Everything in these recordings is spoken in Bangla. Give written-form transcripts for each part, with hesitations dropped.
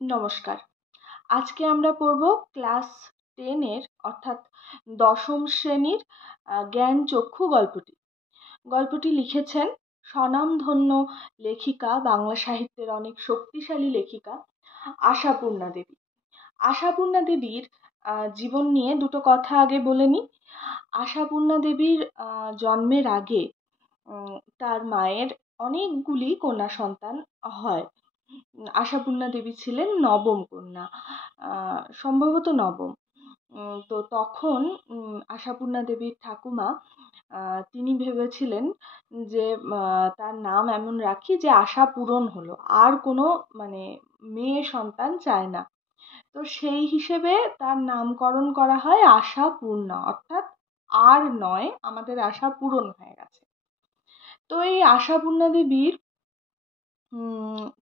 নমস্কার। আজকে আমরা পড়ব ক্লাস 10 এর অর্থাৎ দশম শ্রেণীর জ্ঞানচক্ষু গল্পটি। গল্পটি লিখেছেন স্বনামধন্য লেখিকা, বাংলা সাহিত্যের অনেক শক্তিশালী লেখিকা আশাপূর্ণা দেবী। আশাপূর্ণা দেবীর জীবন নিয়ে দুটো কথা আগে বলে নিই। আশাপূর্ণা দেবীর জন্মের আগে তার মায়ের অনেকগুলি কন্যা সন্তান হয়। আশাপূর্ণা দেবী ছিলেন নবম কন্যা, সম্ভবত নবম। তো তখন আশাপূর্ণা দেবীর ঠাকুমা তিনি ভেবেছিলেন যে তার নাম এমন রাখি যে আশা পূরণ হলো, আর কোনো মানে মেয়ে সন্তান চায় না। তো সেই হিসেবে তার নামকরণ করা হয় আশাপূর্ণা, অর্থাৎ আর নয়, আমাদের আশা পূরণ হয়ে গেছে। তো এই আশাপূর্ণা দেবীর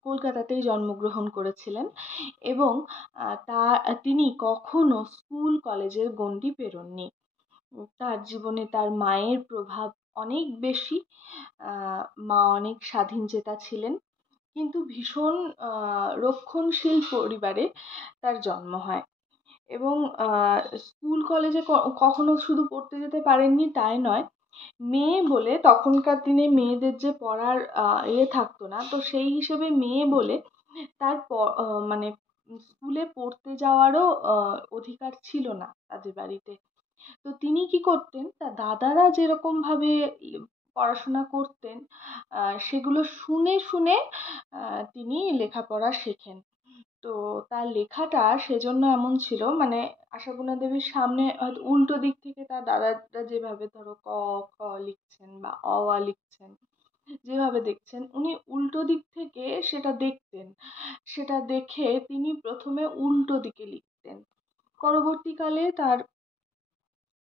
কলকাতাতেই জন্মগ্রহণ করেছিলেন এবং তিনি কখনো স্কুল কলেজের গণ্ডি পেরোননি। তার জীবনে তার মায়ের প্রভাব অনেক বেশি। মা অনেক স্বাধীনচেতা ছিলেন, কিন্তু ভীষণ রক্ষণশীল পরিবারে তার জন্ম হয় এবং স্কুল কলেজে কখনো শুধু পড়তে যেতে পারেননি তাই নয়, মেয়ে বলে তখনকার দিনে মেয়েদের যে পড়ার থাকতো না, তো সেই হিসেবে মেয়ে বলে তার মানে স্কুলে পড়তে যাওয়ারও অধিকার ছিল না তাদের বাড়িতে। তো তিনি কি করতেন, তার দাদারা যেরকম ভাবে পড়াশোনা করতেন সেগুলো শুনে শুনে তিনি লেখাপড়া শেখেন। তো তার লেখাটা সেজন্য এমন ছিল, মানে আশাপূর্ণা দেবীর সামনে হয়তো উল্টো দিক থেকে তার দাদারা যেভাবে ধরো ক খ লিখছেন বা অ আ লিখছেন, যেভাবে দেখছেন উনি উল্টো দিক থেকে সেটা দেখতেন। সেটা দেখে তিনি প্রথমে উল্টো দিকে লিখতেন। পরবর্তীকালে তার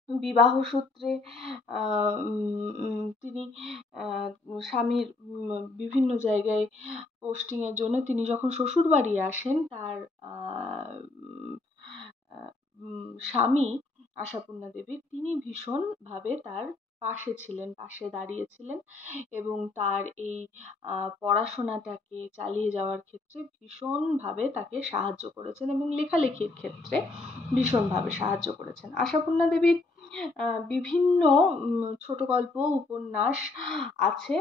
বিবাহ সূত্রে তিনি স্বামীর বিভিন্ন জায়গায় পোস্টিংয়ের জন্য তিনি যখন শ্বশুরবাড়ি আসেন, তার স্বামী আশাপূর্ণা দেবীর তিনি ভীষণভাবে তার পাশে ছিলেন, পাশে দাঁড়িয়েছিলেন এবং তার এই পড়াশোনাটাকে চালিয়ে যাওয়ার ক্ষেত্রে ভীষণভাবে তাকে সাহায্য করেছেন এবং লেখালেখির ক্ষেত্রে ভীষণভাবে সাহায্য করেছেন। আশাপূর্ণা দেবীর বিভিন্ন ছোট গল্প, উপন্যাস আছে।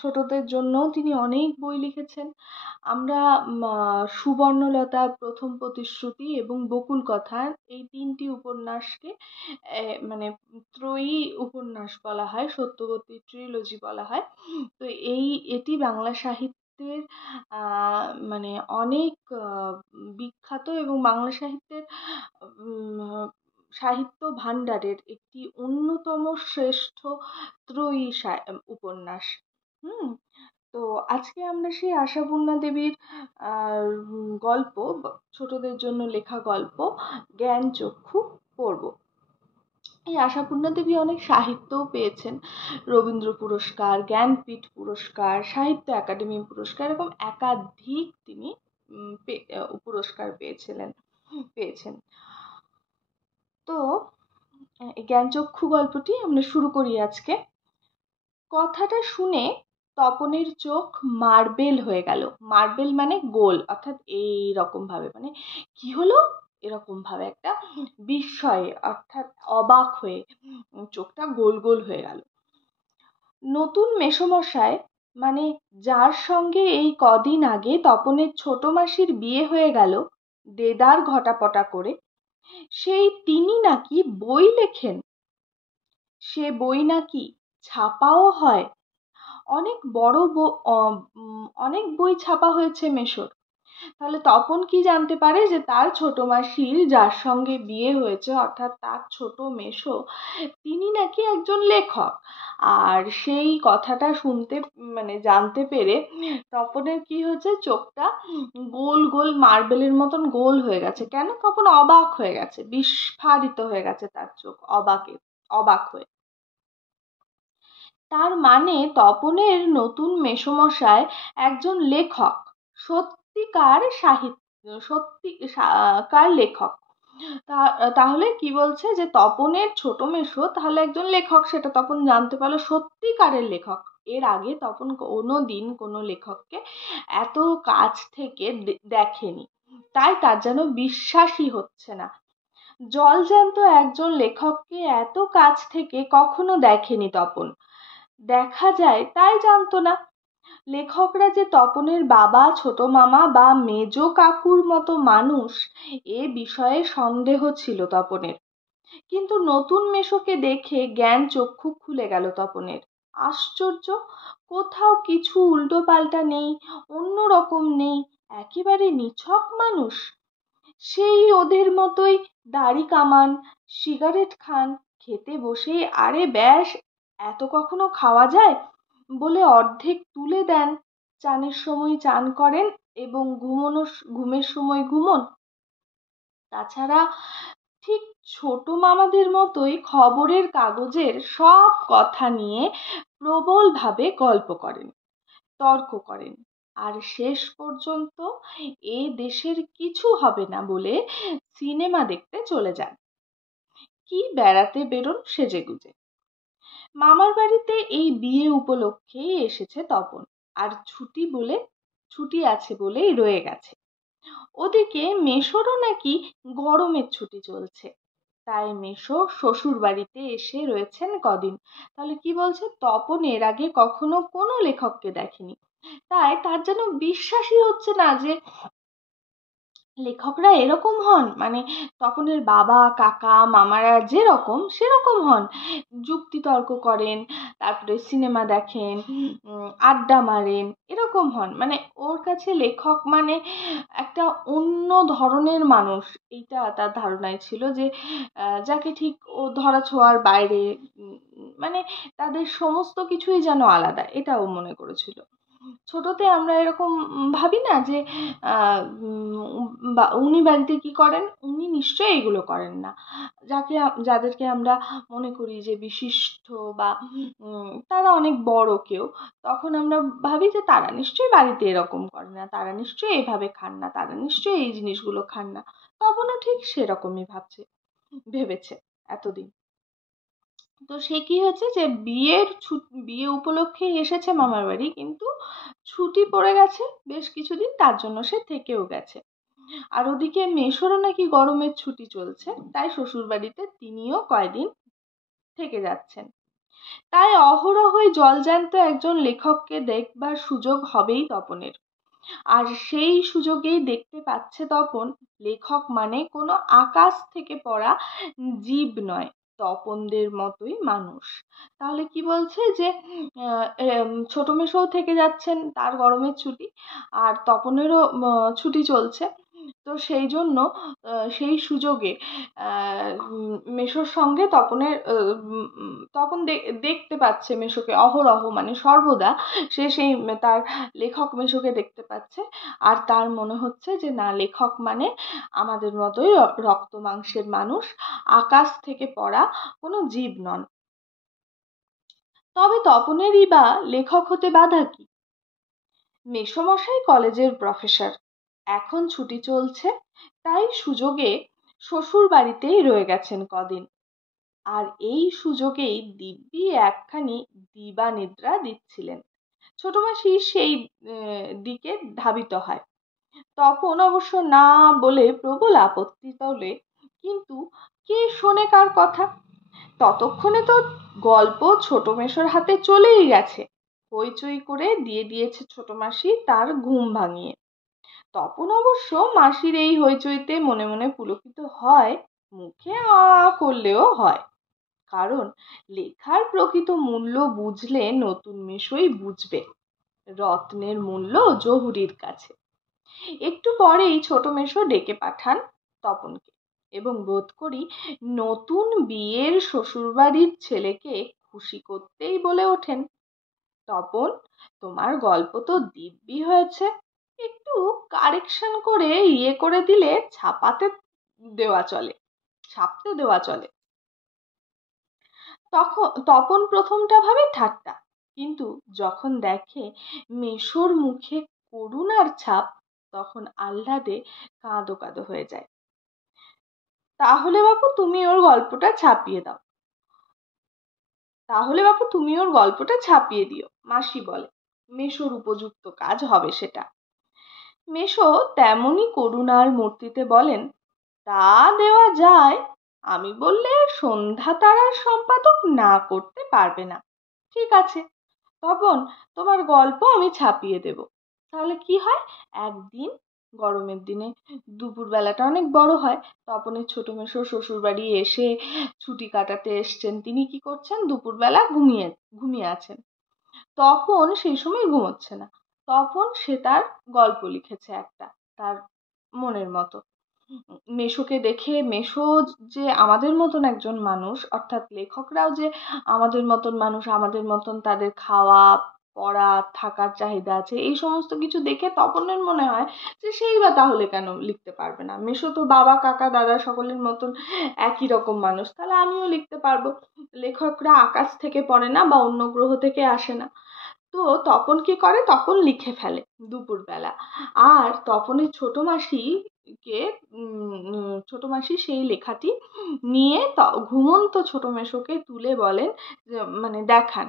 ছোটদের জন্যও তিনি অনেক বই লিখেছেন। আমরা সুবর্ণলতা, প্রথম প্রতিশ্রুতি এবং বকুল কথা, এই তিনটি উপন্যাসকে মানে ত্রয়ী উপন্যাস বলা হয়, সত্যবতী ট্রিলজি বলা হয়। তো এটি বাংলা সাহিত্যের মানে অনেক বিখ্যাত এবং বাংলা সাহিত্যের সাহিত্য ভাণ্ডারের একটি অন্যতম শ্রেষ্ঠ ত্রয়ী উপন্যাস। তো আজকে আমরা সেই আশাপূর্ণা দেবীর গল্প, ছোটদের জন্য লেখা গল্প জ্ঞানচক্ষু পড়ব। এই আশাপূর্ণা দেবী অনেক সাহিত্যও পেয়েছেন, রবীন্দ্র পুরস্কার, জ্ঞানপীঠ পুরস্কার, সাহিত্য একাডেমি পুরস্কার, এরকম একাধিক তিনি পুরস্কার পেয়েছেন। তো জ্ঞানচক্ষু গল্পটি আমরা শুরু করি আজকে। কথাটা শুনে তপনের চোখ মার্বেল হয়ে গেল। মার্বেল মানে গোল, অর্থাৎ এইরকম ভাবে, মানে কি হলো এরকম ভাবে একটা বিস্ময়ে, অর্থাৎ অবাক হয়ে চোখটা গোল গোল হয়ে গেল। নতুন মেসোমশাই, মানে যার সঙ্গে এই কদিন আগে তপনের ছোট মাসির বিয়ে হয়ে গেল দেদার ঘটাপটা করে, সেই তিনি নাকি বই লেখেন। সে বই নাকি ছাপাও হয়। অনেক অনেক বই ছাপা হয়েছে মেসোর। তাহলে তপন কি জানতে পারে যে তার ছোট মাসির যার সঙ্গে বিয়ে হয়েছে, অর্থাৎ তার ছোট মেসো, তিনি নাকি একজন লেখক। আর সেই কথাটা শুনতে মানে জানতে পেরে তপনের কি হয়েছে, চোখটা গোল গোল মার্বেলের মতন গোল হয়ে গেছে। কেন? তপন অবাক হয়ে গেছে, বিস্ফারিত হয়ে গেছে তার চোখ, অবাক হয়ে। তার মানে তপনের নতুন মেসোমশাই একজন লেখক, সত্যিকার লেখক। তাহলে কি বলছে যে তপনের ছোট মেসো তাহলে একজন লেখক, সেটা তপন জানতে পারলো, সত্যিকারের লেখক। এর আগে তপন কোনো দিন কোনো লেখককে এত কাছ থেকে দেখেনি, তাই তার যেন বিশ্বাসই হচ্ছে না। জলজ্যান্ত একজন লেখককে এত কাছ থেকে কখনো দেখেনি তপন, দেখা যায় তাই জানতো না। লেখকরা যে তপনের বাবা, ছোট মামা বা মেজ কাকুর মতো মানুষ, এ বিষয়ে সন্দেহ ছিল তপনের। কিন্তু নতুন মেশোকে দেখে জ্ঞান চক্ষু খুলে গেল তপনের। আশ্চর্য, কোথাও কিছু উল্টো পাল্টা নেই, অন্যরকম নেই, একেবারে নিছক মানুষ। সেই ওদের মতোই দাড়ি কামান, সিগারেট খান, খেতে বসেই আরে ব্যাস এত কখনো খাওয়া যায় বলে অর্ধেক তুলে দেন, চানের সময় চান করেন এবং ঘুমের সময় ঘুমন। তাছাড়া ঠিক ছোট মামাদের মতোই খবরের কাগজের সব কথা নিয়ে প্রবলভাবে গল্প করেন, তর্ক করেন, আর শেষ পর্যন্ত এ দেশের কিছু হবে না বলে সিনেমা দেখতে চলে যান, কি বেড়াতে বেরোন সেজেগুজে। মামার বাড়িতে এই বিয়ে উপলক্ষেই এসেছে তপন, আর ছুটি আছে বলেই রয়ে গেছে। ওদিকে মেশোরও নাকি গরমের ছুটি চলছে, তাই মেশো শ্বশুর বাড়িতে এসে রয়েছেন কদিন। তাহলে কি বলছে, তপন এর আগে কখনো কোনো লেখককে দেখেনি, তাই তার যেন বিশ্বাসই হচ্ছে না যে লেখকরা এরকম হন, মানে তপনের বাবা কাকা মামারা যেরকম সেরকম হন, যুক্তি তর্ক করেন, তারপরে সিনেমা দেখেন, আড্ডা মারেন, এরকম হন। মানে ওর কাছে লেখক মানে একটা অন্য ধরনের মানুষ, এইটা তার ধারণায় ছিল যে যাকে ঠিক ও ধরা ছোঁয়ার বাইরে, মানে তাদের সমস্ত কিছুই যেন আলাদা, এটা ও মনে করেছিল। ছোটতে আমরা এরকম ভাবি না যে উনি বাড়িতে কি করেন, উনি নিশ্চয়ই এগুলো করেন না। যাদেরকে আমরা মনে করি যে বিশিষ্ট বা তারা অনেক বড় কেউ, তখন আমরা ভাবি যে তারা নিশ্চয়ই বাড়িতে এরকম করে না, তারা নিশ্চয়ই এইভাবে খান না, তারা নিশ্চয়ই এই জিনিসগুলো খান না। তখনও ঠিক সেরকমই ভেবেছে এতদিন। তো সে কি হয়েছে যে বিয়ে উপলক্ষে এসেছে মামার বাড়ি, কিন্তু ছুটি পড়ে গেছে বেশ কিছুদিন, তার জন্য সে থেকেও গেছে। আর ওদিকে মেশোরও নাকি গরমের ছুটি চলছে, তাই শ্বশুর বাড়িতে তিনিও কয়দিন থেকে যাচ্ছেন। তাই অহরহই জলজ্যান্ত একজন লেখককে দেখবার সুযোগ হবেই তপনের। আর সেই সুযোগেই দেখতে পাচ্ছে তপন, লেখক মানে কোনো আকাশ থেকে পড়া জীব নয়, তপনদের মতোই মানুষ। তাহলে কি বলছে যে ছোট মেসোও থেকে যাচ্ছেন, তার গরমের ছুটি, আর তপনেরও ছুটি চলছে। তো সেই জন্য সেই সুযোগে মেসোর সঙ্গে তপন দেখতে পাচ্ছে মেসোকে অহরহ, মানে সর্বদা সে সেই তার লেখক মেসোকে দেখতে পাচ্ছে। আর তার মনে হচ্ছে যে না, লেখক মানে আমাদের মতোই রক্ত মাংসের মানুষ, আকাশ থেকে পড়া কোনো জীব নন। তবে তপনেরই বা লেখক হতে বাধা কি? মেসোমশাই কলেজের প্রফেসর, এখন ছুটি চলছে, তাই সুযোগে শ্বশুর বাড়িতেই রয়ে গেছেন কদিন। আর এই সুযোগেই দিব্যি একখানি দিবা নিদ্রা দিচ্ছিলেন। ছোট মাসি সেই দিকে ধাবিত হয়। তপন অবশ্য না বলে প্রবল আপত্তি তোলে, কিন্তু কে শোনে কার কথা। ততক্ষণে তো গল্প ছোট মেশোর হাতে চলেই গেছে, হইচই করে দিয়ে দিয়েছে ছোট মাসি তার ঘুম ভাঙিয়ে। তপন অবশ্য মাসির এই হইচইতে মনে মনে পুলকিত হয়, মুখে করলেও হয়। কারণ লেখার প্রকৃত মূল্য বুঝলে নতুন মেশোই বুঝবে রত্নের মূল্য জহুরির কাছে। একটু পরেই ছোট মেশো ডেকে পাঠান তপনকে, এবং বোধ করি নতুন বিয়ের শ্বশুরবাড়ির ছেলেকে খুশি করতেই বলে ওঠেন, তপন, তোমার গল্প তো দিব্যি হয়েছে, একটু কারেকশন করে করে দিলে ছাপতে দেওয়া চলে। তপন প্রথমটা ভাবে ঠাট্টা, কিন্তু যখন দেখে মেশোর মুখে করুণার ছাপ, তখন আহ্লাদে কাঁদো কাঁদো হয়ে যায়। তাহলে বাপু তুমি ওর গল্পটা ছাপিয়ে দাও। তাহলে বাপু তুমি ওর গল্পটা ছাপিয়ে দিও, মাসি বলে। মেসোর উপযুক্ত কাজ হবে সেটা। মেসো তেমনি করুণার মূর্তিতে বলেন, তা দেওয়া যায়, আমি বললে সন্ধ্যা তারার সম্পাদক না করতে পারবে না। ঠিক আছে তপন, তোমার গল্প আমি ছাপিয়ে দেব। তাহলে কি হয়, একদিন গরমের দিনে দুপুরবেলাটা অনেক বড় হয়, তপনের ছোট মেসো শ্বশুর বাড়ি এসে ছুটি কাটাতে এসছেন। তিনি কি করছেন, দুপুরবেলা ঘুমিয়ে ঘুমিয়ে আছেন। তপন সেই সময় ঘুমোচ্ছে না। তপন সে তার গল্প লিখেছে একটা, তার মনের মতো। মেশোকে দেখে, মেশো যে আমাদের মতন একজন মানুষ, অর্থাৎ লেখকরাও যে আমাদের মতন মানুষ, আমাদের মতন তাদের খাওয়া পড়া থাকার চাহিদা আছে, এই সমস্ত কিছু দেখে তপনের মনে হয় যে সেই বা তাহলে কেন লিখতে পারবে না। মেশো তো বাবা কাকা দাদা সকলের মতন একই রকম মানুষ, তাহলে আমিও লিখতে পারবো। লেখকরা আকাশ থেকে পড়ে না বা অন্য গ্রহ থেকে আসে না। তো তপন কি করে, তপন লিখে ফেলে দুপুরবেলা। আর তপনের ছোট মাসিকে ছোট মাসি সেই লেখাটি নিয়ে ঘুমন্ত ছোট মেশোকে তুলে বলেন যে মানে দেখান।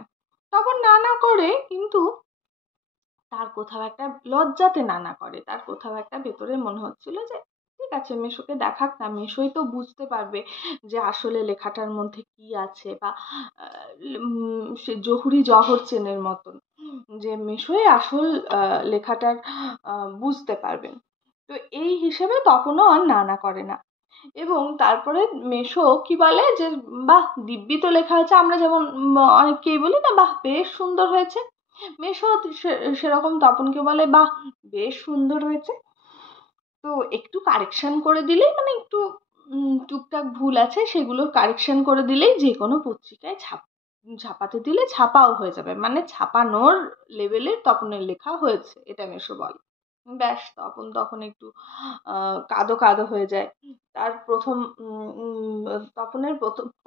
তপন না না করে, কিন্তু তার কোথাও একটা লজ্জাতে না না করে, তার কোথাও একটা ভেতরে মনে হচ্ছিল যে ঠিক আছে মেশোকে দেখাক না, মেশোই তো বুঝতে পারবে যে আসলে লেখাটার মধ্যে কি আছে, বা সে জহুরি জহর চেনের মতন, যে মেশোই আসল লেখাটার বুঝতে পারবেন। তো এই হিসেবে তপনও আর না না করে না। এবং তারপরে মেশো কি বলে যে বাহ দিব্যি তো লেখা হয়েছে, আমরা যেমন অনেককেই বলি না বাহ বেশ সুন্দর হয়েছে, মেশো সেরকম তপনকে বলে বাহ বেশ সুন্দর হয়েছে। তো একটু কারেকশন করে দিলেই, মানে একটু টুকটাক ভুল আছে সেগুলো কারেকশন করে দিলেই যে কোনো পত্রিকায় ছাপাতে দিলে ছাপাও হয়ে যাবে, মানে ছাপানোর লেভেলের তপনের লেখা হয়েছে, এটা মেশো বলে। ব্যাস তপন তখন একটু কাঁদো কাঁদো হয়ে যায়। তার প্রথম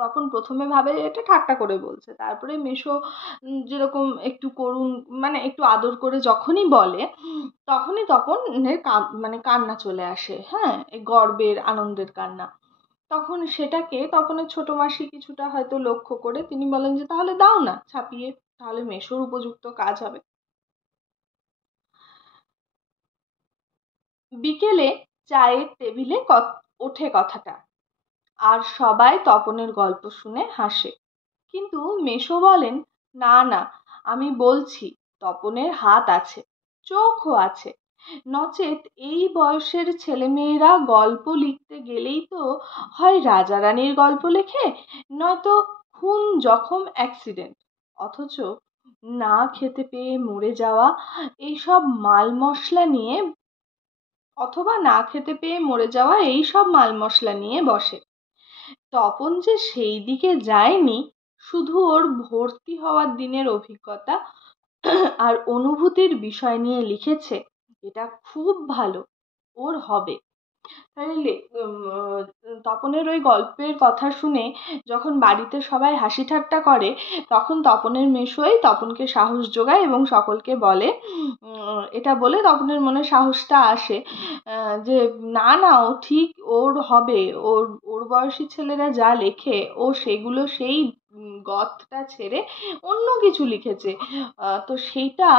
তপন প্রথমে ভাবে এটা ঠাট্টা করে বলছে, তারপরে মেশো যেরকম একটু করুণ, মানে একটু আদর করে যখনই বলে, তখনই তপনের মানে কান্না চলে আসে, হ্যাঁ, এই গর্বের আনন্দের কান্না। তখন সেটাকে তপনের ছোট মাসি কিছুটা হয়তো লক্ষ্য করে তিনি বলেন যে তাহলে দাও না ছাপিয়ে, তাহলে মেশোর উপযুক্ত কাজ হবে। বিকেলে চায়ের টেবিলে ওঠে কথাটা, আর সবাই তপনের গল্প শুনে হাসে। কিন্তু মেশো বলেন, না না, আমি বলছি তপনের হাত আছে, চোখও আছে, নচেত এই বয়সের ছেলেমেয়েরা গল্প লিখতে গেলেই তো হয় রাজা রানীর গল্প লেখে, নয়তো খুন জখম অ্যাক্সিডেন্ট, অথচ না খেতে পেয়ে মরে যাওয়া এইসব মাল মশলা নিয়ে, অথবা না খেতে পেয়ে মরে যাওয়া এই সব মাল মশলা নিয়ে বসে। তপন যে সেই দিকে যায়নি, শুধু ওর ভর্তি হওয়ার দিনের অভিজ্ঞতা আর অনুভূতির বিষয় নিয়ে লিখেছে, এটা খুব ভালো, ওর হবে। তাহলে তপনের ওই গল্পের কথা শুনে যখন বাড়িতে সবাই হাসি ঠাট্টা করে, তখন তপনের মেসোই তপনকে সাহস যোগায় এবং সকলকে বলে, এটা বলে তপনের মনে সাহসটা আসে যে না না ও ঠিক, ওর হবে, ওর ওর বয়সী ছেলেরা যা লেখে ও সেগুলো সেই গথটা ছেড়ে অন্য কিছু লিখেছে, তো সেইটা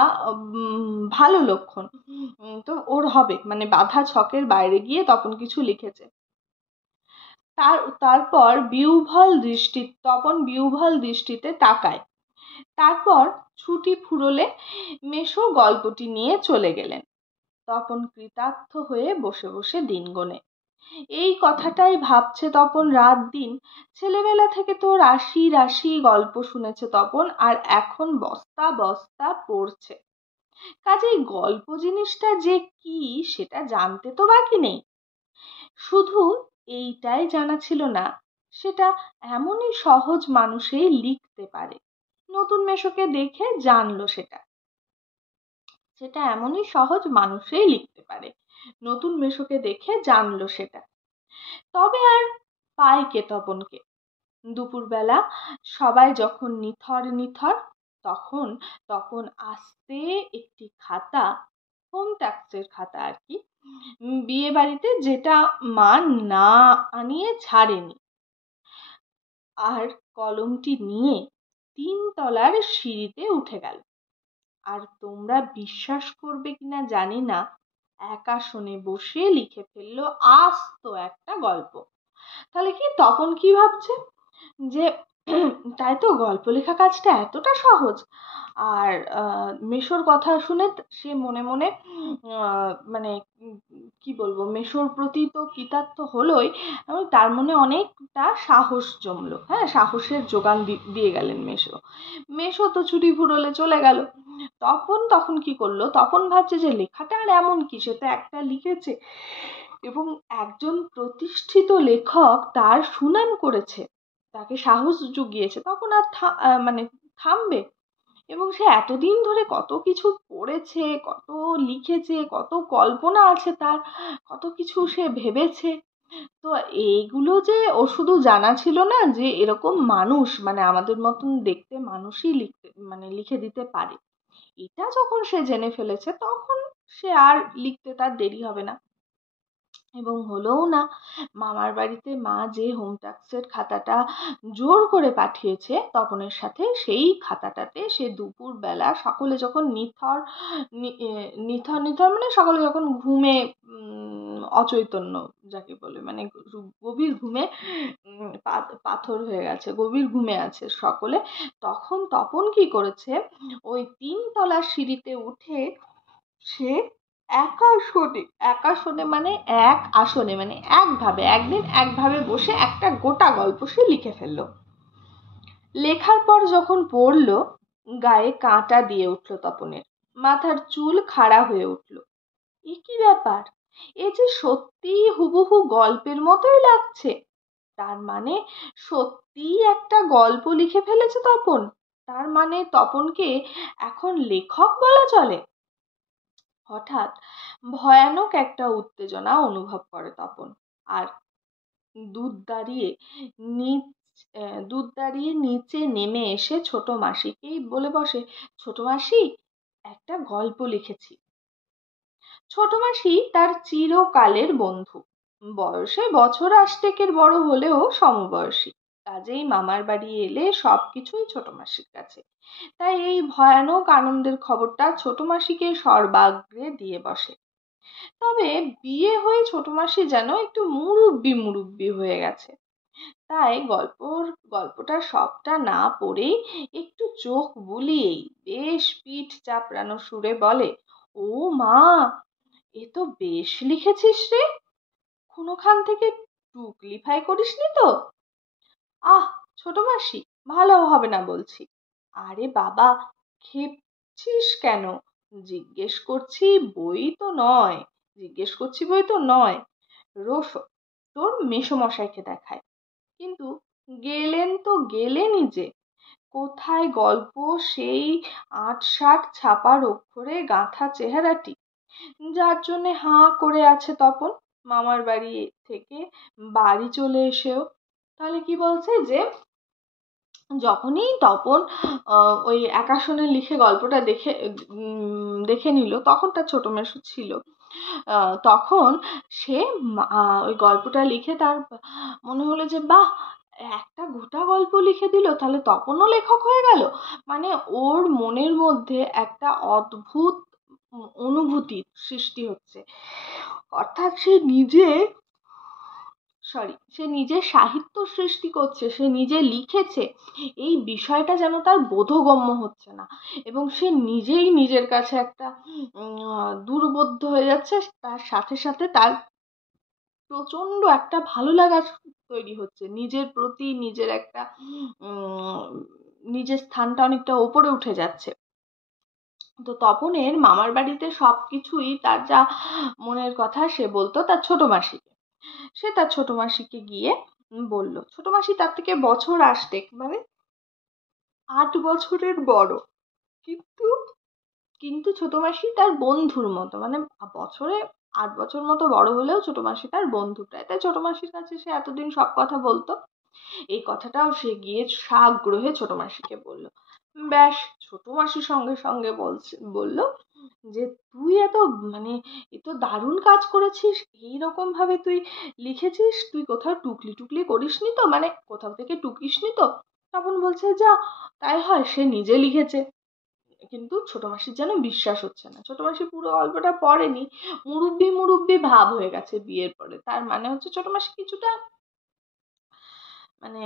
ভালো লক্ষণ। তো ওর হবে, মানে বাঁধা ছকের বাইরে গিয়ে তপন কিছু লিখেছে। তারপর তপন বিহ্বল দৃষ্টিতে তাকায়। তারপর ছুটি ফুরোলে মেশো গল্পটি নিয়ে চলে গেলেন। তপন কৃতার্থ হয়ে বসে বসে দিন গোনে। এই কথাটাই ভাবছে তপন রাত দিন। ছেলেবেলা থেকে তো রাশি রাশি গল্প শুনেছে তপন, আর এখন বস্তা বস্তা পড়ছে। কাজেই গল্প জিনিসটা যে কি সেটা জানতে তো বাকি নেই। শুধু এইটাই জানা ছিল না সেটা এমনই সহজ মানুষেই লিখতে পারে। নতুন মেশোকে দেখে জানলো সেটা, সেটা এমনই সহজ মানুষেই লিখতে পারে। নতুন মেশোকে দেখে জানলো সেটা। তবে আর পায় কে তপনকে? দুপুরবেলা সবাই যখন নিথর নিথর, তখন তপন আস্তে একটি খাতা, হোম ট্যাক্সের খাতা আর কি, বিয়ে বাড়িতে যেটা মা না আনিয়ে ছাড়েনি, আর কলমটি নিয়ে 3 তলার সিঁড়িতে উঠে গেল। আর তোমরা বিশ্বাস করবে কিনা জানি না, এক আসনে বসে লিখে ফেললো আস্ত একটা গল্প। তাহলে কি তপন কি ভাবছে যে তাই তো, গল্প লেখা কাজটা এতটা সহজ। আর মেশোর কথা শুনে সে মনে মনে মানে কি বলবো, মেশোর প্রতি তো কৃতার্থ হলোই, এবং তার মনে অনেকটা সাহস জমলো। হ্যাঁ, সাহসের যোগান দিয়ে গেলেন মেশো। মেশো তো ছুটি ফুরোলে চলে গেল। তখন কি করলো, তপন ভাবছে যে লেখাটা আর এমন কি, সে তো একটা লিখেছে এবং একজন প্রতিষ্ঠিত লেখক তার সুনাম করেছে, তাকে সাহস জুগিয়েছে, তখন আর মানে থামবে? এবং সে এতদিন ধরে কত কিছু পড়েছে, কত লিখেছে, কত কল্পনা আছে তার, কত কিছু সে ভেবেছে। তো এইগুলো যে ও শুধু জানা ছিল না যে এরকম মানুষ, মানে আমাদের মতন দেখতে মানুষই লিখে দিতে পারে, এটা যখন সে জেনে ফেলেছে তখন সে আর লিখতে তার দেরি হবে না। এবং হলোও না। মামার বাড়িতে মা যে হোম টাস্কের খাতাটা জোর করে পাঠিয়েছে তপনের সাথে, সেই খাতাটাতে সে দুপুর বেলা সকলে যখন নিথর নিথর নিথর মানে সকলে যখন ঘুমে অচৈতন্য যাকে বলে, মানে গভীর ঘুমে পাথর হয়ে গেছে, গভীর ঘুমে আছে সকলে, তখন তপন কি করেছে, ওই 3 তলার সিঁড়িতে উঠে সে একাশনে মানে একভাবে একদিন একভাবে বসে একটা গোটা গল্প সে লিখে ফেললো। লেখার পর যখন পড়লো, গায়ে কাঁটা দিয়ে উঠল তপনের, মাথার চুল খাড়া হয়ে উঠল। এ কি ব্যাপার, এ যে সত্যিই হুবহু গল্পের মতোই লাগছে। তার মানে সত্যিই একটা গল্প লিখে ফেলেছে তপন, তার মানে তপনকে এখন লেখক বলা চলে। হঠাৎ ভয়ানক একটা উত্তেজনা অনুভব করে তপন, আর দুধ দাঁড়িয়ে নিচ দুধ দাঁড়িয়ে নিচে নেমে এসে ছোট মাসিকেই বলে বসে, ছোট মাসি, একটা গল্প লিখেছি। ছোট মাসি তার চিরকালের বন্ধু, বয়সে বছর 8 বড় হলেও সমবয়সী, কাজেই মামার বাড়ি এলে সবকিছুই ছোট মাসির কাছে। তাই এই ভয়ানক আনন্দের খবরটা ছোট মাসিকে সর্বাগ্রে দিয়ে বসে। তবে বিয়ে হয়ে ছোট মাসি যেন একটু মুরুব্বি মুরুব্বি হয়ে গেছে, তাই গল্পটা সবটা না পড়েই একটু চোখ বুলিয়েই বেশ পিঠ চাপড়ানো সুরে বলে, ও মা, এ তো বেশ লিখেছিস রে, কোনোখান থেকে টুকলিফাই করিসনি তো? আহ, ছোট মাসি, ভালো হবে না বলছি। আরে বাবা, খেপছিস কেন? জিজ্ঞেস করছি বই তো নয়, জিজ্ঞেস করছি বই তো নয়। রোশ তোর মেসোমশাইকে দেখায়। কিন্তু গেলেন তো গেলেনই যে, কোথায় গল্প সেই ৮-৬০ ছাপার অক্ষরে গাঁথা চেহারাটি, যার জন্যে হাঁ করে আছে তপন মামার বাড়ি থেকে বাড়ি চলে এসেও। তাহলে কি বলছে যে যখনই তপন ওই একাশনে লিখে গল্পটা দেখে নিল, তখন তার ছোট মেসো ছিল, তখন সে ওই গল্পটা লিখে তার মনে হলো যে বাহ, একটা গোটা গল্প লিখে দিল, তাহলে তপনও লেখক হয়ে গেল। মানে ওর মনের মধ্যে একটা অদ্ভুত অনুভূতির সৃষ্টি হচ্ছে, অর্থাৎ সে নিজে সাহিত্য সৃষ্টি করছে, সে নিজে লিখেছে, এই বিষয়টা যেন তার বোধগম্য হচ্ছে না, এবং সে নিজেই নিজের কাছে একটা দুর্বোধ্য হয়ে যাচ্ছে। তার সাথে সাথে তার প্রচন্ড একটা ভালো লাগা তৈরি হচ্ছে নিজের প্রতি, নিজের একটা নিজের স্থানটা অনেকটা ওপরে উঠে যাচ্ছে। তো তপনের মামার বাড়িতে সবকিছুই তার যা মনের কথা সে বলতো তার ছোট মাসিকে। সে তার ছোট মাসিকে গিয়ে বলল, ছোট মাসি তার থেকে বছর 8 মানে 8 বছরের বড়, কিন্তু কিন্তু ছোট মাসি তার বন্ধুর মতো, মানে বছরে 8 বছর মতো বড় হলেও ছোট মাসি তার বন্ধু, তাই ছোট মাসির কাছে সে এতদিন সব কথা বলতো। এই কথাটাও সে গিয়ে সাগ্রহে ছোট মাসিকে বলল। ব্যাস, ছোট মাসি সঙ্গে সঙ্গে বলল যে তুই মানে এ তো দারুণ কাজ করেছিস, এইরকম ভাবে তুই লিখেছিস, তুই কোথাও টুকলি টুকলি করিসনি তো, মানে কোথাও থেকে টুকিসনি তো? তপন বলছে, যা তাই হয়, সে নিজে লিখেছে। কিন্তু ছোট মাসির যেন বিশ্বাস হচ্ছে না। ছোট মাসি পুরো গল্পটা পড়েনি, মুরুব্বি মুরুব্বি ভাব হয়ে গেছে বিয়ের পরে। তার মানে হচ্ছে ছোট মাসি কিছুটা মানে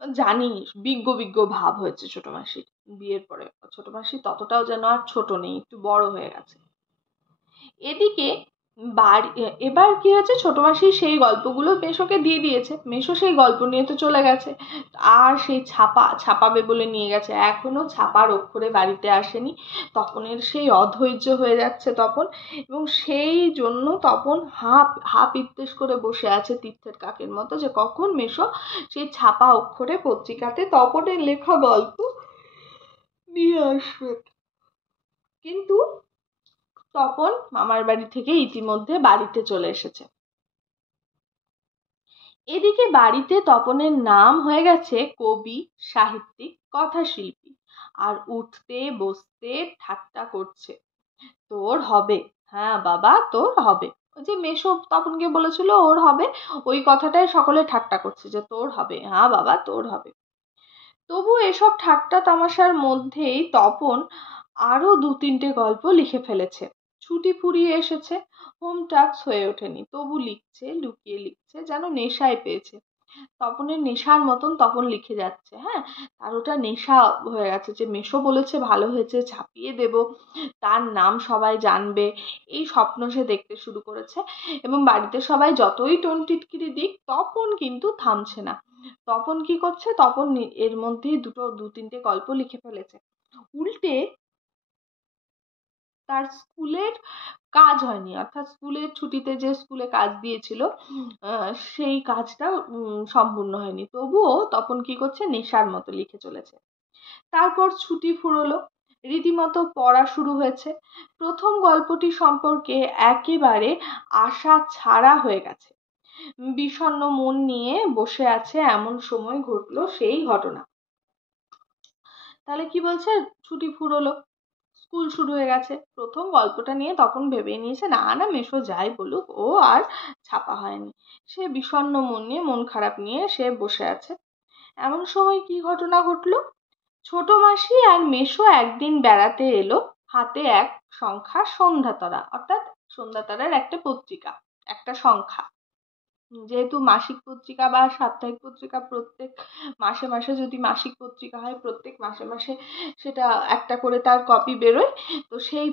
জানি বিজ্ঞ বিজ্ঞ ভাব হয়েছে ছোট মাসির বিয়ের পরে। ছোট মাসি ততটাও যেন আর ছোট নেই, একটু বড় হয়ে গেছে। এদিকে এবার কি হয়েছে, ছোট মাসি সেই গল্পগুলো মেসোকে দিয়ে দিয়েছে। মেসো সেই গল্প নিয়ে তো চলে গেছে, আর সেই ছাপাবে বলে নিয়ে গেছে। এখনো ছাপার অক্ষরে বাড়িতে আসেনি। তপনের সেই অধৈর্য হয়ে যাচ্ছে তপন, এবং সেই জন্য তপন হাঁ পিত্তেশ করে বসে আছে তীর্থের কাকের মতো, যে কখন মেসো সেই ছাপা অক্ষরে পত্রিকাতে তপনের লেখা গল্প নিয়ে আসবে। কিন্তু তপন মামার বাড়ি থেকে ইতিমধ্যে বাড়িতে চলে এসেছে। এদিকে বাড়িতে তপনের নাম হয়ে গেছে কবি, সাহিত্যিক, কথাশিল্পী। আর উঠতে বসতে ঠাট্টা করছে, তোর হবে, হ্যাঁ বাবা তোর হবে। ওই যে মেসো তপনকে বলেছিল ওর হবে, ওই কথাটাই সকলে ঠাট্টা করছে যে তোর হবে, হ্যাঁ বাবা তোর হবে। তবু এসব ঠাট্টা তামাশার মধ্যেই তপন আরো 2-3টে গল্প লিখে ফেলেছে। ছুটি ফুরিয়ে এসেছে, হোম টাস্ক হয়ে ওঠেনি, তবু লিখছে, লুকিয়ে লিখছে, যেন নেশায় পেয়েছে। তপনের নেশার মতন তপন লিখে যাচ্ছে। হ্যাঁ, তার ওটা নেশা হয়ে গেছে, যে মেসো বলেছে ভালো হয়েছে, ছাপিয়ে দেব, তার নাম সবাই জানবে, এই স্বপ্ন সে দেখতে শুরু করেছে। এবং বাড়িতে সবাই যতই টোন টিটকিরি দিক, তপন কিন্তু থামছে না। তপন কি করছে, তপন এর মধ্যেই 2-3টে গল্প লিখে ফেলেছে। উল্টে তার স্কুলের কাজ হয়নি, অর্থাৎ স্কুলের ছুটিতে যে স্কুলে কাজ দিয়েছিল সেই কাজটা সম্পূর্ণ হয়নি। তবুও তপন কি করছে, নেশার মতো লিখে চলেছে। তারপর ছুটি ফুরোলো, রীতিমতো পড়া শুরু হয়েছে। প্রথম গল্পটি সম্পর্কে একেবারে আশা ছাড়া হয়ে গেছে। বিষণ্ণ মন নিয়ে বসে আছে এমন সময় ঘটলো সেই ঘটনা। তাহলে কি বলছে, ছুটি ফুরোলো, স্কুল শুরু হয়ে গেছে। প্রথম গল্পটা নিয়ে তখন ভেবে নিয়েছে, না না মেসো যাই বলুক, ও আর ছাপা হয়নি। সে বিষণ্ণ মন নিয়ে, মন খারাপ নিয়ে সে বসে আছে। এমন সময় কি ঘটনা ঘটলো, ছোট মাসি আর মেসো একদিন বেড়াতে এলো, হাতে এক সংখ্যা সন্ধ্যাতারা, অর্থাৎ সন্ধ্যাতারার একটা পত্রিকা, একটা সংখ্যা। যেহেতু মাসিক পত্রিকা বা সাপ্তাহিক পত্রিকা, প্রত্যেক মাসে মাসে যদি মাসিক পত্রিকা হয়, প্রত্যেক মাসে মাসে সেটা একটা করে তার কপি বেরোয়। তো সেই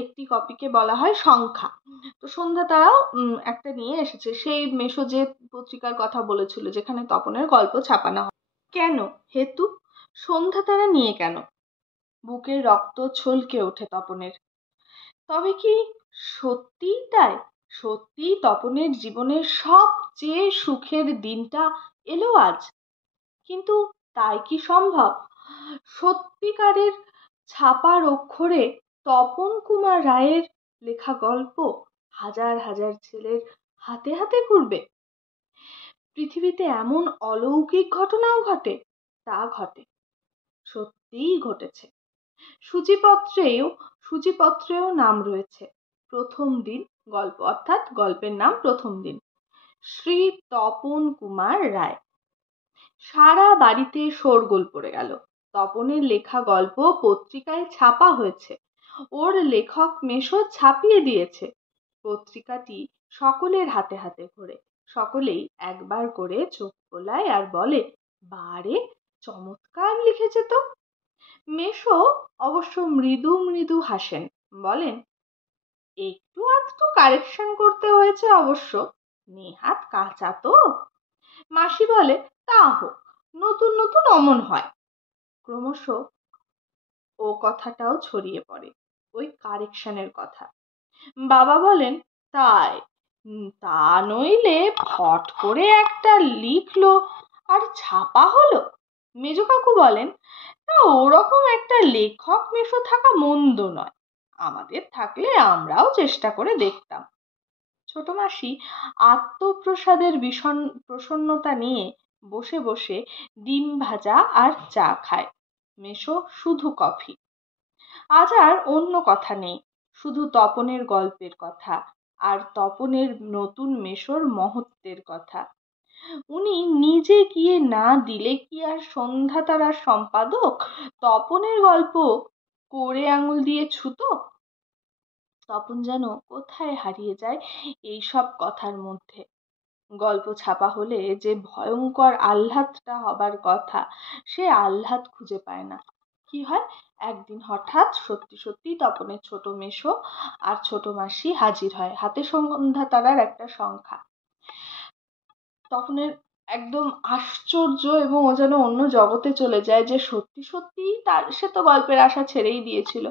একটি কপিকে বলা হয় সংখ্যা। তো সন্ধ্যা তারাও একটা নিয়ে এসেছে, সেই মেসো যে পত্রিকার কথা বলেছিল যেখানে তপনের গল্প ছাপানো হয়। কেন, হেতু, সন্ধ্যা তারা নিয়ে কেন? বুকের রক্ত ছলকে ওঠে তপনের। তবে কি সত্যিই তাই? সত্যিই তপনের জীবনের সবচেয়ে সুখের দিনটা এলো আজ? কিন্তু তাই কি সম্ভব? সত্যিকারের ছাপার অক্ষরে তপন কুমার রায়ের লেখা গল্প হাজার হাজার ছেলের হাতে হাতে ঘুরবে? পৃথিবীতে এমন অলৌকিক ঘটনাও ঘটে? তা ঘটে, সত্যিই ঘটেছে। সূচিপত্রেও সূচিপত্রেও নাম রয়েছে, প্রথম দিন গল্প, অর্থাৎ গল্পের নাম প্রথম দিন, শ্রী তপন কুমার রায়। সারা বাড়িতে শোরগোল পড়ে গেল। তপনের লেখা গল্প পত্রিকায় ছাপা হয়েছে, ওর লেখক মেসো ছাপিয়ে দিয়েছে। পত্রিকাটি সকলের হাতে হাতে ঘোরে, সকলেই একবার করে চোখ খোলায় আর বলে, বারে চমৎকার লিখেছে তো। মেসো অবশ্য মৃদু মৃদু হাসেন, বলেন, একটু আধটু কারেকশন করতে হয়েছে অবশ্য, নেহাত কাঁচা তো। মাসি বলে, তা হোক, নতুন নতুন অমন হয়। ক্রমশ ও কথাটাও ছড়িয়ে পড়ে, ওই কারেকশনের কথা। বাবা বলেন, তাই, তা নইলে ফট করে একটা লিখলো আর ছাপা হলো। মেজ কাকু বলেন, না ওরকম একটা লেখক মেশো থাকা মন্দ নয়, আমাদের থাকলে আমরাও চেষ্টা করে দেখতাম। ছোট মাসি আত্মপ্রসাদের প্রসন্নতা নিয়ে বসে বসে ডিম ভাজা আর চা খায়। মেশো শুধু কফি। আজ আর অন্য কথা নেই, শুধু তপনের গল্পের কথা, আর তপনের নতুন মেশোর মহত্বের কথা। উনি নিজে গিয়ে না দিলে কি আর সন্ধ্যা তারার সম্পাদক তপনের গল্প করে আঙুল দিয়ে ছুতো? তপন যেন কোথায় হারিয়ে যায় এই সব কথার মধ্যে। গল্প ছাপা হলে যে ভয়ঙ্কর আহ্লাদটা হবার কথা, সে আহ্লাদ খুঁজে পায় না। কি হয়, একদিন হঠাৎ সত্যি সত্যি তপনের ছোট মেসো আর ছোট মাসি হাজির হয়, হাতে সন্ধ্যা তারার একটা সংখ্যা। তপনের একদম আশ্চর্য, এবং ও যেন অন্য জগতে চলে যায় যে সত্যি সত্যিই তার, সে তো গল্পের আশা ছেড়েই দিয়েছিল,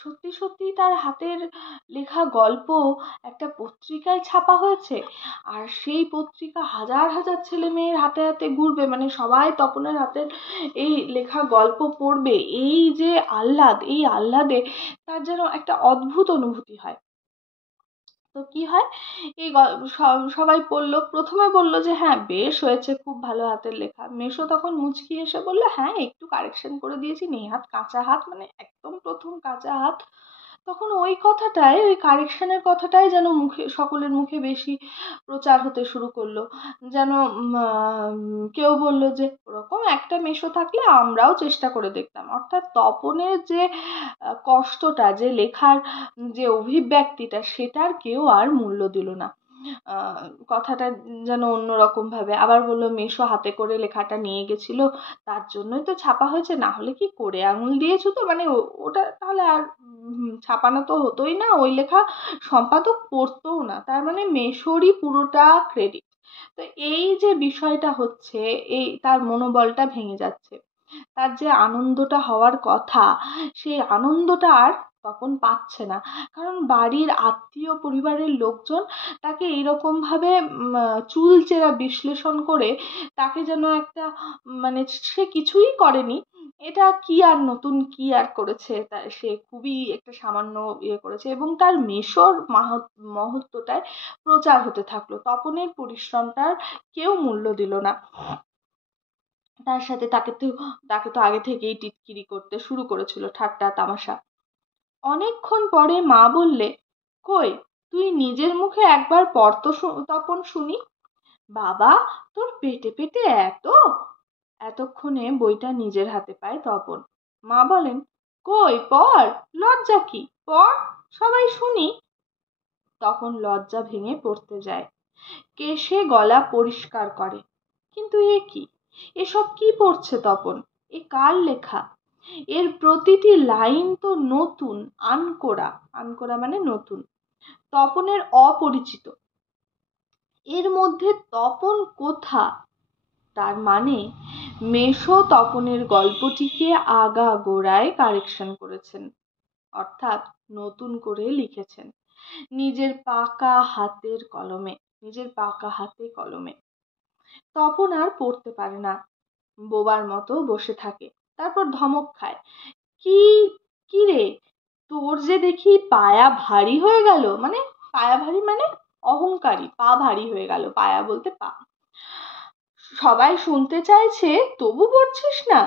সত্যি সত্যিই তার হাতের লেখা গল্প একটা পত্রিকায় ছাপা হয়েছে, আর সেই পত্রিকা হাজার হাজার ছেলে মেয়ের হাতে হাতে ঘুরবে, মানে সবাই তপনের হাতের এই লেখা গল্প পড়বে। এই যে আহ্লাদ, এই আহ্লাদে তার যেন একটা অদ্ভুত অনুভূতি হয়। তো কি হয়, এই সবাই পড়লো, প্রথমে বললো যে হ্যাঁ বেশ হয়েছে, খুব ভালো হাতের লেখা। মেসো তখন মুচকি এসে বললো হ্যাঁ একটু কারেকশন করে দিয়েছি, নেহাত কাঁচা হাত, মানে একদম প্রথম কাঁচা হাত। তখন ওই কথাটাই, ওই কারেকশনের কথাটাই যেন মুখে, সকলের মুখে বেশি প্রচার হতে শুরু করলো। যেন কেউ বললো যে ওরকম একটা মেসো থাকলে আমরাও চেষ্টা করে দেখতাম। অর্থাৎ তপনের যে কষ্টটা, যে লেখার যে অভিব্যক্তিটা, সেটার কেউ আর মূল্য দিল না। আহ কথাটা যেন অন্যরকম ভাবে আবার বললো মেসো হাতে করে লেখাটা নিয়ে গেছিল, তার জন্যই তো ছাপা হয়েছে, না হলে কি করে আঙুল দিয়েছো তো, মানে ওটা তাহলে আর ছাপানো তো হতোই না, ওই লেখা সম্পাদক পড়তোও না, তার মানে মেসোরই পুরোটা ক্রেডিট। তো এই যে বিষয়টা হচ্ছে, এই তার মনোবলটা ভেঙে যাচ্ছে। তার যে আনন্দটা হওয়ার কথা, সেই আনন্দটা আর তখন পাচ্ছে না। কারণ বাড়ির আত্মীয় পরিবারের লোকজন তাকে এইরকম ভাবে চুলচেরা বিশ্লেষণ করে, তাকে যেন একটা, মানে সে কিছুই করেনি, এটা কি আর নতুন কি আর করেছে, তা সে খুবই একটা সামান্য ইয়ে করেছে, এবং তার মেশোর মহত্বটায় প্রচার হতে থাকলো। তপনের পরিশ্রমটার কেউ মূল্য দিল না। তার সাথে তাকে তো আগে থেকেই টিটকিরি করতে শুরু করেছিল, ঠাট্টা তামাশা। অনেকক্ষণ পরে মা বললে, কই তুই নিজের মুখে একবার পড় তো তপন শুনি। বাবা, তোর পেটে পেটে এত! এতক্ষণে বইটা নিজের হাতে পায় তপন। মা বলেন, কই পড়, লজ্জা কি, পড়, সবাই শুনি। তখন লজ্জা ভেঙে পড়তে যায়, কেশে গলা পরিষ্কার করে। কিন্তু এ কি, এসব কি পড়ছে তপন, এ কার লেখা? এর প্রতিটি লাইন তো নতুন, আনকোরা, আনকোরা মানে নতুন, তপনের অপরিচিত। এর মধ্যে তপন কোথা? তার মানে মেশো তপনের গল্পটিকে আগাগোড়ায় কারেকশন করেছেন, অর্থাৎ নতুন করে লিখেছেন নিজের পাকা হাতের কলমে, নিজের পাকা হাতে কলমে। তপন আর পড়তে পারে না, বোবার মতো বসে থাকে, তারপর ধমক খায়। কি, কি রে, তোর যে দেখি পায়া ভারী হয়ে গেল, মানে পায়া ভারী মানে অহংকারী, পা ভারী হয়ে গেল, পায়া বলতে পা। সবাই শুনতে চাইছে তবু পড়ছিস না,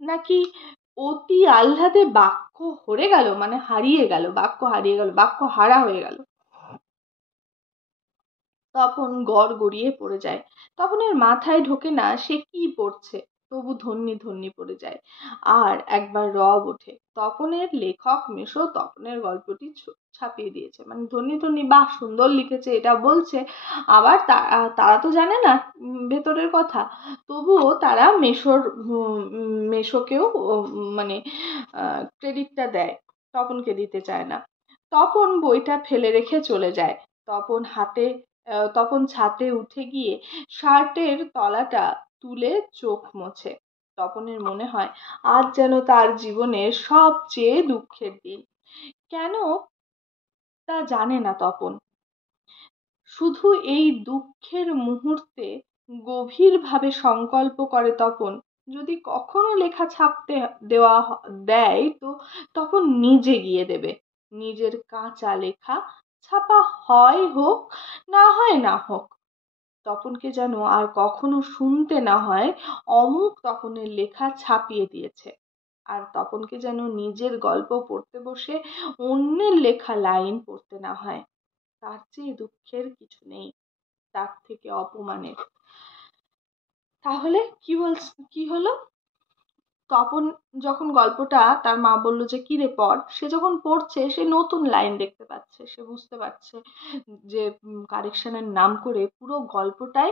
নাকি অতি আহ্লাদে বাক্য হরে গেল, মানে হারিয়ে গেল, বাক্য হারিয়ে গেল, বাক্য হারা হয়ে গেল। তপন গড় গড়িয়ে পড়ে যায়। তপনের মাথায় ঢোকে না সে কি পড়ছে, তবু ধন্যি ধন্যি পড়ে যায়। আর একবার রব ওঠে, তপনের লেখক মেশো তপনের গল্পটি ছাপিয়ে দিয়েছে, মানে ধন্যি ধন্যি, বাহ সুন্দর লিখেছে এটা বলছে। আবার তারা তো জানে না ভেতরের কথা, তবুও তারা মেশোকেও মানে ক্রেডিটটা দেয়, তপনকে দিতে চায় না। তপন বইটা ফেলে রেখে চলে যায়। তপন ছাদে উঠে গিয়ে শার্টের তলাটা তুলে চোখ মোছে। তপনের মনে হয় আজ যেন তার জীবনের সবচেয়ে দুঃখের দিন। কেন তা জানে না তপন, শুধু এই দুঃখের মুহূর্তে গভীরভাবে সংকল্প করে তপন, যদি কখনো লেখা ছাপতে দেয় তো তখন নিজে গিয়ে দেবে, নিজের কাঁচা লেখা ছাপা হয় হোক, না হয় না হোক। তপনকে যেন আর কখনো শুনতে না হয় অমুক তপনের লেখা ছাপিয়ে দিয়েছে, আর তপনকে যেন নিজের গল্প পড়তে বসে অন্যের লেখা লাইন পড়তে না হয়। তার চেয়ে দুঃখের কিছু নেই, তার থেকে অপমানের। তাহলে কি হলো, তপন যখন গল্পটা তার মা বললো যে কি রে পড়, সে যখন পড়ছে সে নতুন লাইন দেখতে পাচ্ছে, সে বুঝতে পারছে যে কারেকশনের নাম করে পুরো গল্পটাই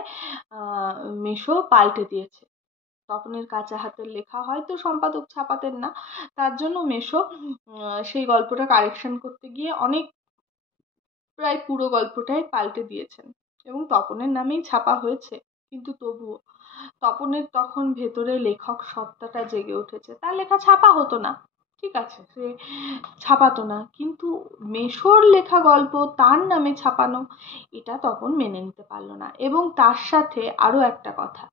মেশো পাল্টে দিয়েছে। তপনের কাঁচা হাতের লেখা হয়তো সম্পাদক ছাপাতেন না, তার জন্য মেশো সেই গল্পটা কারেকশন করতে গিয়ে অনেক, প্রায় পুরো গল্পটাই পাল্টে দিয়েছেন এবং তপনের নামেই ছাপা হয়েছে। কিন্তু তবুও তপনের তখন ভেতরে লেখক সত্তাটা জেগে উঠেছে, তার লেখা ছাপা হতো না, ঠিক আছে, সে ছাপাতো না, কিন্তু মেশোর লেখা গল্প তার নামে ছাপানো, এটা তপন মেনে নিতে পারলো না। এবং তার সাথে আরো একটা কথা,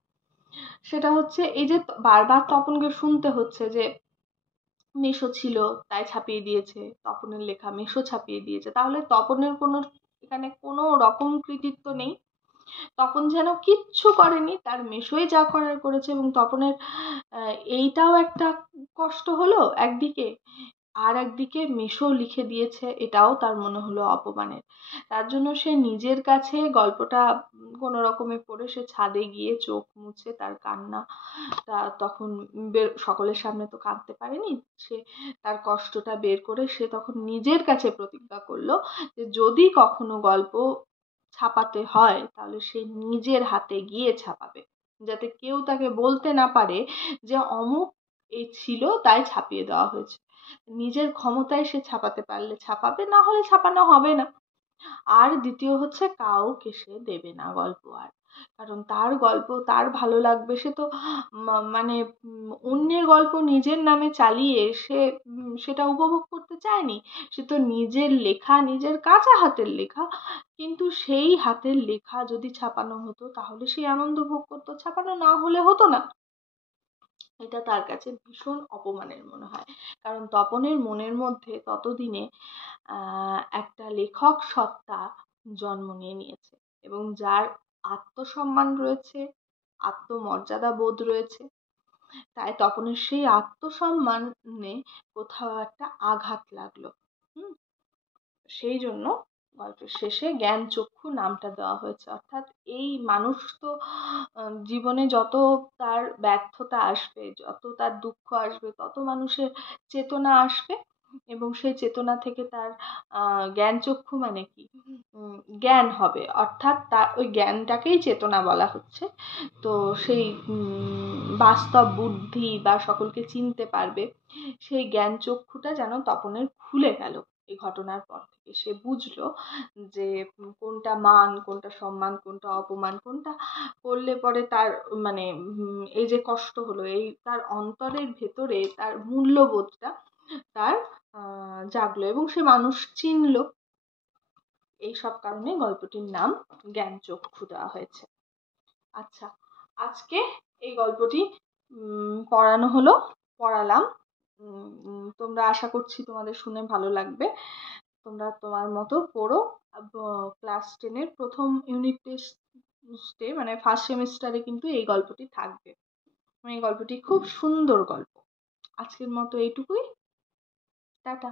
সেটা হচ্ছে এই যে বারবার তপনকে শুনতে হচ্ছে যে মেশো ছিল তাই ছাপিয়ে দিয়েছে, তপনের লেখা মেশো ছাপিয়ে দিয়েছে, তাহলে তপনের কোনো এখানে কোনো রকম কৃতিত্ব নেই, তপন যেন কিচ্ছু করেনি, তার মেশোই যা করার করেছে। এবং তপনের এইটাও একটা কষ্ট হলো একদিকে, আর একদিকে মেশো লিখে দিয়েছে এটাও তার মনে হলো অপমানের। তার জন্য সে নিজের কাছে গল্পটা কোনো রকমে পড়ে সে ছাদে গিয়ে চোখ মুছে তার কান্না তা তখন সকলের সামনে তো কাঁদতে পারেনি, সে তার কষ্টটা বের করে সে তখন নিজের কাছে প্রতিজ্ঞা করলো যে যদি কখনো গল্প ছাপাতে হয় তাহলে সে নিজের হাতে গিয়ে ছাপাবে, যাতে কেউ তাকে বলতে না পারে যে অমুক এই ছিল তাই ছাপিয়ে দেওয়া হয়েছে। নিজের ক্ষমতায় সে ছাপাতে পারলে ছাপাবে, না হলে ছাপানো হবে না। আর দ্বিতীয় হচ্ছে কাউকে সে দেবে না গল্প আর, কারণ তার গল্প তার ভালো লাগবে, সে তো মানে অন্যের গল্প নিজের নামে চালিয়ে সে সেটা উপভোগ করতে চায়নি, সে তো নিজের লেখা, নিজের কাঁচা হাতের লেখা, কিন্তু সেই হাতের লেখা যদি ছাপানো হতো তাহলে সে আনন্দ ভোগ করতো, ছাপানো না হলে হতো না। এটা তার কাছে ভীষণ অপমানের মনে হয়, কারণ তপনের মনের মধ্যে ততদিনে একটা লেখক সত্তা জন্ম নিয়ে নিয়েছে এবং যার আত্মসম্মান রয়েছে, আত্মমর্যাদা বোধ রয়েছে, তাই তপনের সেই আত্মসম্মানে কোথাও একটা আঘাত লাগলো। হুম, সেই জন্য গল্পের শেষে জ্ঞানচক্ষু নামটা দেওয়া হয়েছে, অর্থাৎ এই মানুষ তো জীবনে যত তার ব্যর্থতা আসবে, যত তার দুঃখ আসবে, তত মানুষের চেতনা আসবে এবং সেই চেতনা থেকে তার জ্ঞানচক্ষু মানে কি, জ্ঞান হবে, অর্থাৎ তার ওই জ্ঞানটাকেই চেতনা বলা হচ্ছে। তো সেই বাস্তব বুদ্ধি বা সকলকে চিনতে পারবে, সেই জ্ঞানচক্ষুটা যেন তপনের খুলে গেল এই ঘটনার পর থেকে। সে বুঝলো যে কোনটা মান, কোনটা সম্মান, কোনটা অপমান, কোনটা করলে পরে তার মানে এই যে কষ্ট হলো, এই তার অন্তরের ভেতরে তার মূল্যবোধটা তার জাগলো এবং সে মানুষ চিনলো। এই সব কারণে গল্পটির নাম জ্ঞানচক্ষু দেওয়া হয়েছে। আচ্ছা, আজকে এই গল্পটি পড়ালাম। তোমরা, আশা করছি তোমাদের শুনে ভালো লাগবে। তোমরা তোমার মতো পড়ো। ক্লাস 10-এর প্রথম ইউনিট টেস্টে মানে ফার্স্ট সেমিস্টারে কিন্তু এই গল্পটি থাকবে। এই গল্পটি খুব সুন্দর গল্প। আজকের মতো এইটুকুই। টাটা।